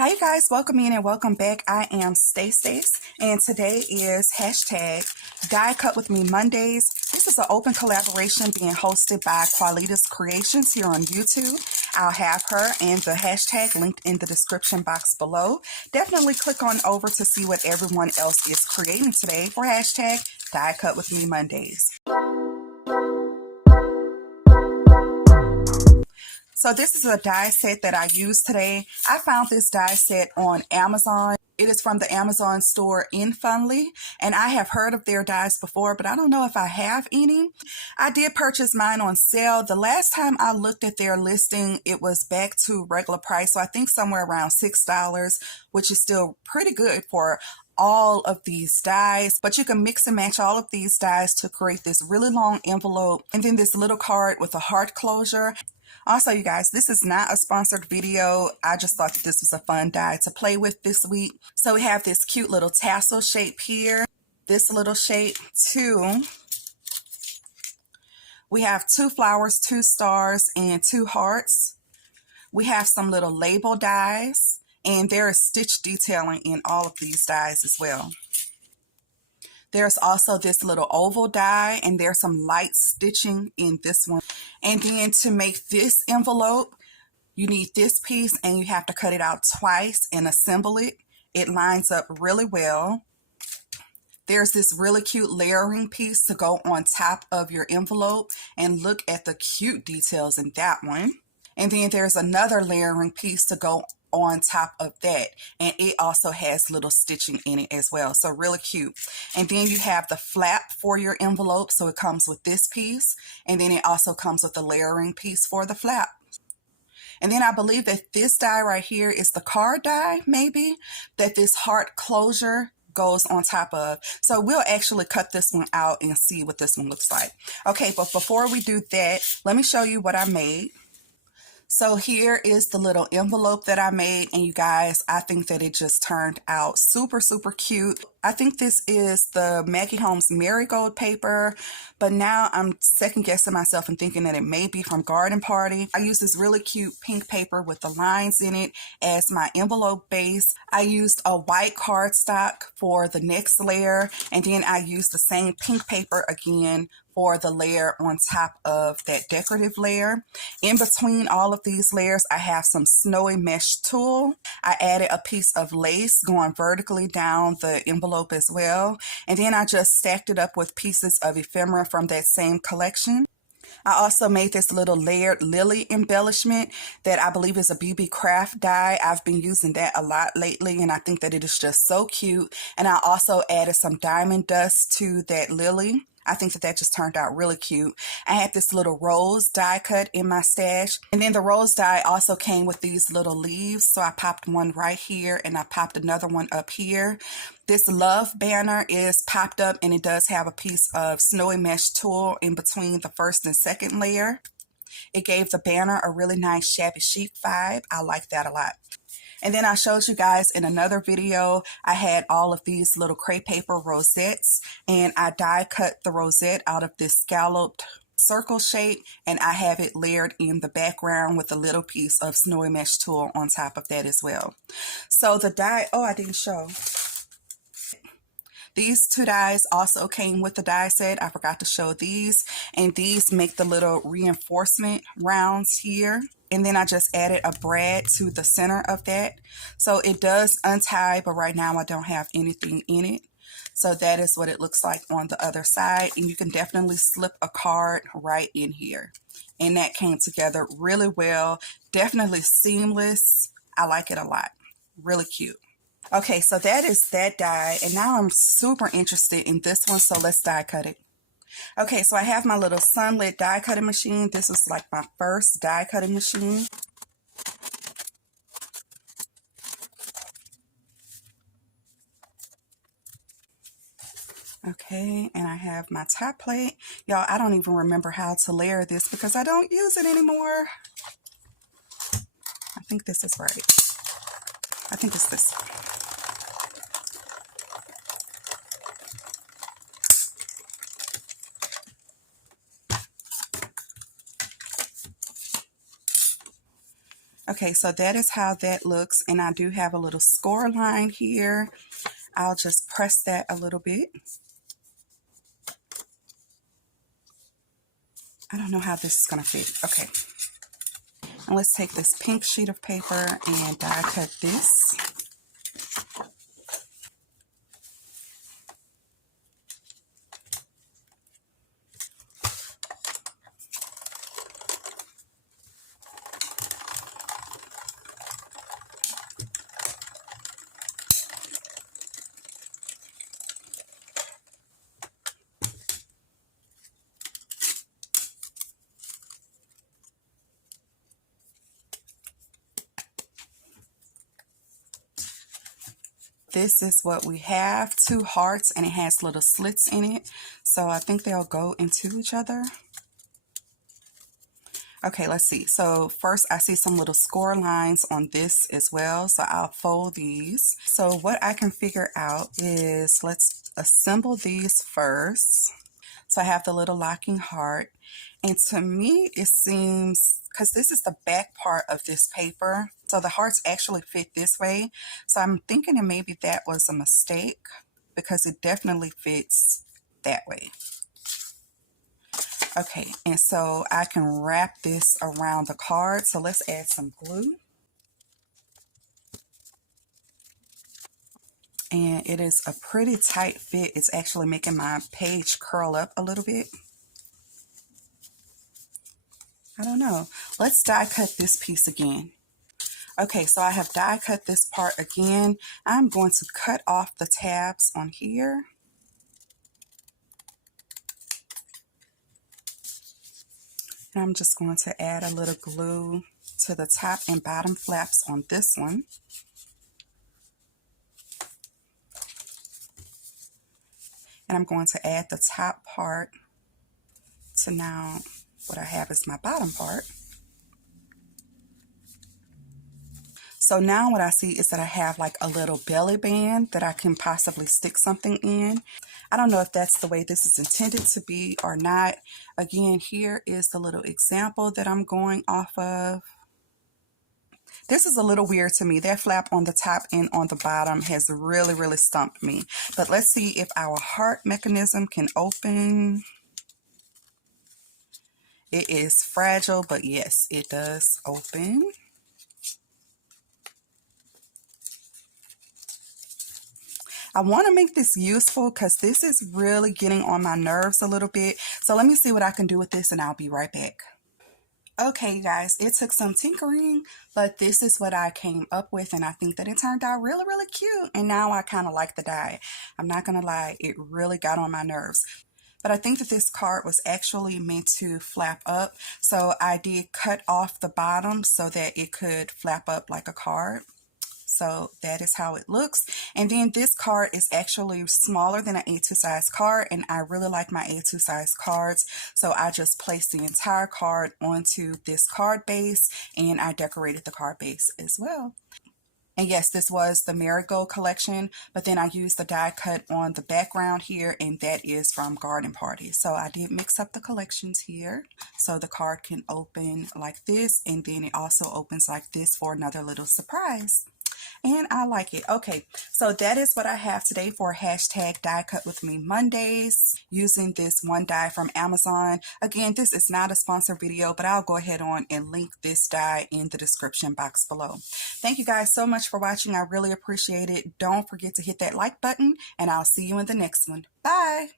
Hi you guys, welcome in and welcome back. I am Stace and today is hashtag Die Cut With Me Mondays. This is an open collaboration being hosted by Qualitas Creations here on YouTube. I'll have her and the hashtag linked in the description box below. Definitely click on over to see what everyone else is creating today for hashtag Die Cut With Me Mondays. So this is a die set that I used today. I found this die set on Amazon. It is from the Amazon store in Funly, and I have heard of their dies before, but I don't know if I have any. I did purchase mine on sale. The last time I looked at their listing, it was back to regular price, so I think somewhere around $6, which is still pretty good for all of these dies, but you can mix and match all of these dies to create this really long envelope and then this little card with a heart closure. Also, you guys, this is not a sponsored video. I just thought that this was a fun die to play with this week. So we have this cute little tassel shape here, this little shape too. We have 2 flowers, 2 stars, and 2 hearts. We have some little label dies, and there is stitch detailing in all of these dies as well. There's also this little oval die, and there's some light stitching in this one. And then to make this envelope, you need this piece and you have to cut it out twice and assemble it. It lines up really well. There's this really cute layering piece to go on top of your envelope, and look at the cute details in that one. And then there's another layering piece to go on top of that, and it also has little stitching in it as well, so really cute. And then you have the flap for your envelope, so it comes with this piece, and then it also comes with the layering piece for the flap. And then I believe that this die right here is the card die, maybe, that this heart closure goes on top of. So we'll actually cut this one out and see what this one looks like. Okay, but before we do that, let me show you what I made. So here is the little envelope that I made, and you guys, I think that it just turned out super cute. I think this is the Maggie Holmes Marigold paper, but now I'm second guessing myself and thinking that it may be from Garden Party. I used this really cute pink paper with the lines in it as my envelope base. I used a white cardstock for the next layer, and then I used the same pink paper again for the layer on top of that decorative layer. In between all of these layers, I have some snowy mesh tulle. I added a piece of lace going vertically down the envelope as well. And then I just stacked it up with pieces of ephemera from that same collection. I also made this little layered lily embellishment that I believe is a BB Craft die. I've been using that a lot lately, and I think that it is just so cute. And I also added some diamond dust to that lily. I think that just turned out really cute. I had this little rose die cut in my stash. And then the rose die also came with these little leaves. So I popped one right here and I popped another one up here. This love banner is popped up, and it does have a piece of snowy mesh tulle in between the first and second layer. It gave the banner a really nice shabby chic vibe. I like that a lot. And then I showed you guys in another video, I had all of these little crepe paper rosettes, and I die cut the rosette out of this scalloped circle shape, and I have it layered in the background with a little piece of snowy mesh tulle on top of that as well. So the die, oh, I didn't show. These 2 dies also came with the die set. I forgot to show these, and these make the little reinforcement rounds here. And then I just added a brad to the center of that. So it does untie, but right now I don't have anything in it. So that is what it looks like on the other side. And you can definitely slip a card right in here. And that came together really well. Definitely seamless. I like it a lot. Really cute. Okay, so that is that die. And now I'm super interested in this one. So let's die cut it. Okay, so I have my little Sunlit die cutting machine. This was like my first die cutting machine. Okay, and I have my top plate. Y'all, I don't even remember how to layer this because I don't use it anymore. I think this is right. I think it's this one. Okay, so that is how that looks, and I do have a little score line here. I'll just press that a little bit. I don't know how this is going to fit. Okay. And let's take this pink sheet of paper and die cut this. This is what we have, 2 hearts, and it has little slits in it. So I think they'll go into each other. Okay, let's see. So first I see some little score lines on this as well. So I'll fold these. So what I can figure out is, let's assemble these first. So I have the little locking heart. And to me, it seems, because this is the back part of this paper, so the hearts actually fit this way. So I'm thinking that maybe that was a mistake, because it definitely fits that way. Okay, and so I can wrap this around the card. So let's add some glue. And it is a pretty tight fit. It's actually making my page curl up a little bit. I don't know. Let's die cut this piece again. Okay, so I have die cut this part again. I'm going to cut off the tabs on here. And I'm just going to add a little glue to the top and bottom flaps on this one. And I'm going to add the top part to now what I have is my bottom part. So now what I see is that I have like a little belly band that I can possibly stick something in. I don't know if that's the way this is intended to be or not. Again, here is the little example that I'm going off of. This is a little weird to me. That flap on the top and on the bottom has really stumped me. But let's see if our heart mechanism can open. It is fragile, but yes, it does open. I want to make this useful because this is really getting on my nerves a little bit. So let me see what I can do with this and I'll be right back. Okay, guys, it took some tinkering, but this is what I came up with, and I think that it turned out really cute. And now I kind of like the die. I'm not going to lie, it really got on my nerves. But I think that this card was actually meant to flap up. So I did cut off the bottom so that it could flap up like a card. So that is how it looks. And then this card is actually smaller than an A2 size card, and I really like my A2 size cards. So I just placed the entire card onto this card base, and I decorated the card base as well. And yes, this was the Marigold collection, but then I used the die cut on the background here, and that is from Garden Party. So I did mix up the collections here. So the card can open like this, and then it also opens like this for another little surprise. And I like it. Okay, so that is what I have today for hashtag Die Cut With Me Mondays using this one die from Amazon. Again, this is not a sponsored video, but I'll go ahead on and link this die in the description box below. Thank you guys so much for watching. I really appreciate it. Don't forget to hit that like button, and I'll see you in the next one. Bye!